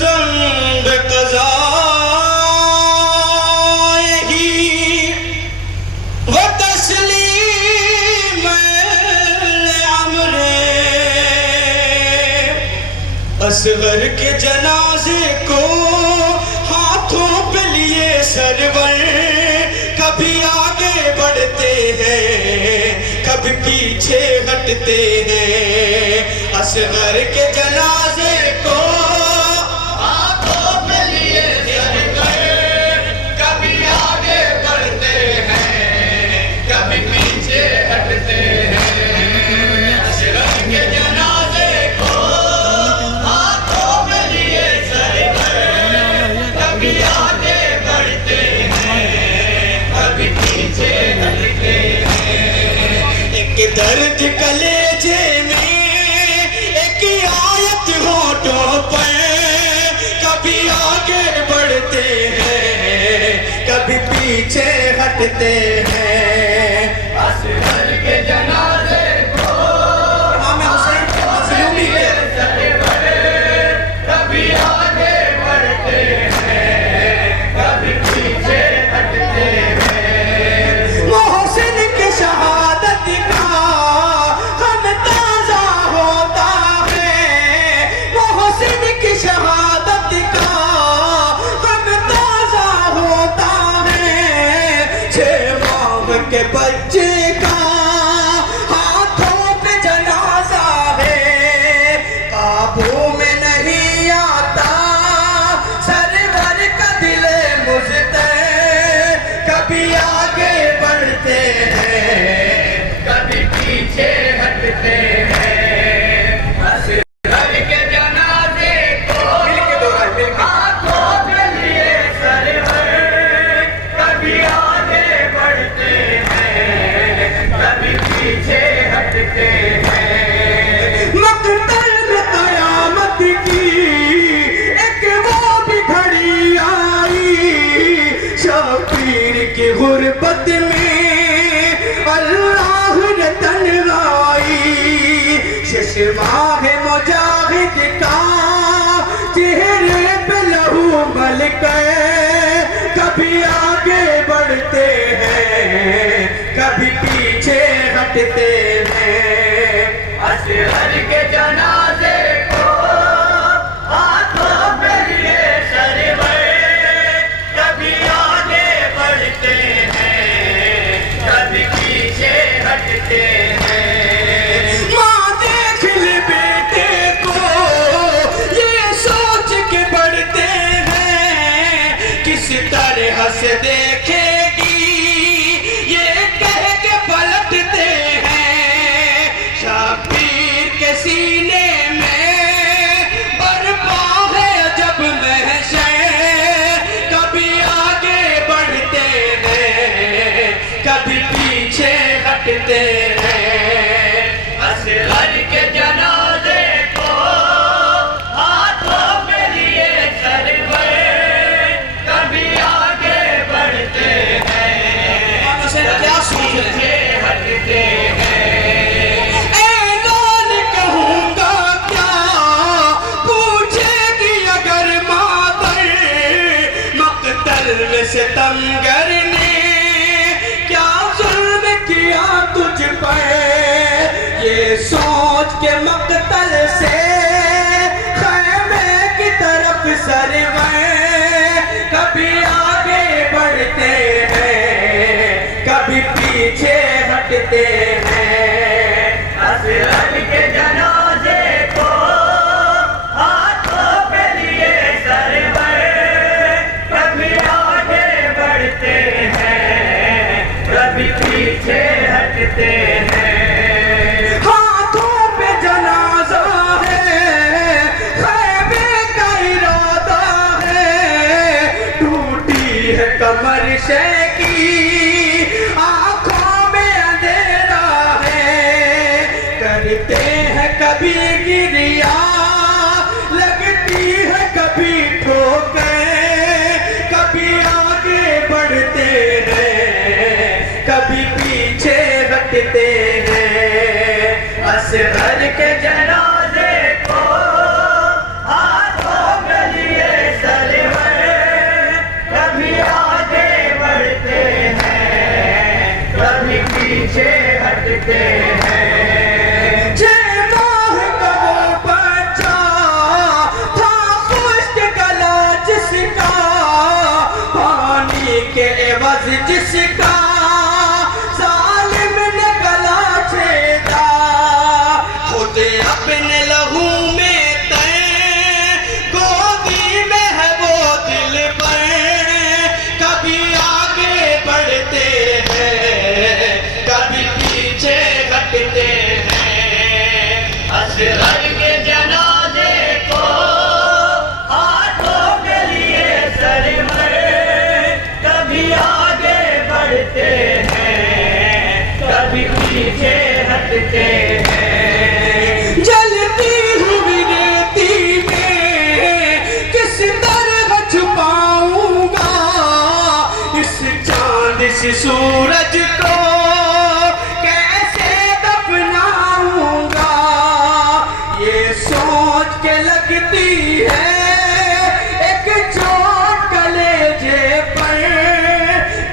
कसम कज़ा व तस्लीम अमरे असगर के जनाजे को हाथों पे लिए सरवर कभी आगे बढ़ते हैं कभी पीछे हटते हैं। असगर के जनाजे को हाथों पे लिए सरवर कभी आगे बढ़ते हैं कभी पीछे हटते हैं। असगर के जनाजे को हाथों पे लिए सरवर कभी आगे बढ़ते हैं कभी पीछे हटते हैं। एक दर्द कलेजे में एक आयत होठों पर कभी आगे बढ़ते हैं कभी पीछे हटते हैं। असगर के जनाजे को इमाम हुसैन मज़लूमी के कभी आगे बढ़ते हैं कभी पीछे हटते हैं। मोहसिन की शहादत का हम ताज़ा होता है मोहसिन की शहादत का हम ताज़ा होता है। 6 माह के बच्चे का हाथों पे जनाजा है काबू में नहीं आता सरवर का दिल मुझते कभी आगे बढ़ते हैं कभी पीछे हटते हैं। असगर के जनाजे को हाथों पे लिए सरवर कभी आगे बढ़ते हैं कभी पीछे हटते हैं। मक़तल में क़यामत की एक वो भी घड़ी आई शबीर की गुर्बत में अल्लाह ने तन्हाई। शशमाह मुजाहिद का चेहरे पे लहू मल गए कभी आगे बढ़ते हैं कभी पीछे हटते हैं। असगर के जनाजे को हाथों पे लिए सरवर कभी आगे बढ़ते हैं कभी पीछे हटते हैं। माँ देख ले बेटे को ये सोच के बढ़ते हैं किस तरह से देखेगी ये कह के पलटते हैं। शबीर के सीने में बरपा है जब महशर कभी आगे बढ़ते हैं कभी पीछे हटते हैं। असगर के जनाजे को हाथों पे लिए सरवर कभी आगे बढ़ते हैं क्या पीछे हटते हैं। ऐलान कहूँगा क्या पूछेगी अगर मादर मक़तल में सितमगर ने क्या जुल्म किया तुझ पर ये सोच के मक़तल से खैमे की तरफ सरवर कभी आगे बढ़ते हैं कभी पीछे हटते हैं। असगर के जनाजे को हाथों पे लिए सरवर कभी आगे बढ़ते हैं कभी पीछे हटते हैं। हाथों पे जनाजा है खैमे का इरादा है टूटी है कमर शेकी आँखों में अंधेरा जिसका जालिम ने गला छेदा, खुद अपने लहू में तय, गोदी में है वो दिल पर, कभी आगे बढ़ते हैं, कभी पीछे हटते हैं। असगर के जनाजे को हाथों के लिए सरवर, कभी आगे बढ़ते हैं, कभी पीछे हटते हैं। जलती हुई रेती में किस तरह छुपाऊंगा इस चांद से सूरज को, कैसे दफनाऊंगा, ये सोच के लगती है एक चोट कलेजे पर,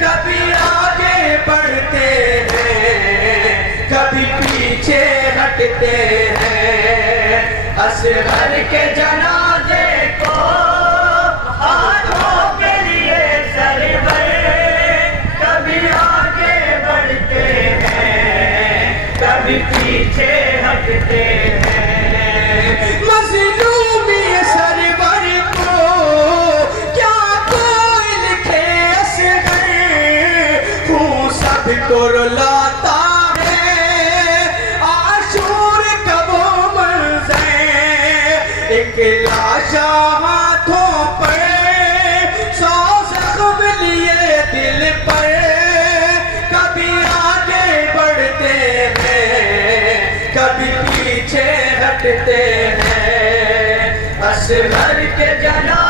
कभी आगे बढ़ते हैं, कभी पीछे हटते हैं। असगर के जनाजे को हाथों के लिए सरवर, कभी आगे बढ़ते हैं, कभी पीछे हटते हैं। मज़लूमी सरवर को क्या कोई लिखे असगर, खून सबको रुलाता है आशूर का वो मंज़र, एक लाशा हाथों पर, 100 ज़ख्म लिए दिल पर, कभी आगे बढ़ते हैं, कभी पीछे हटते हैं। असगर के जना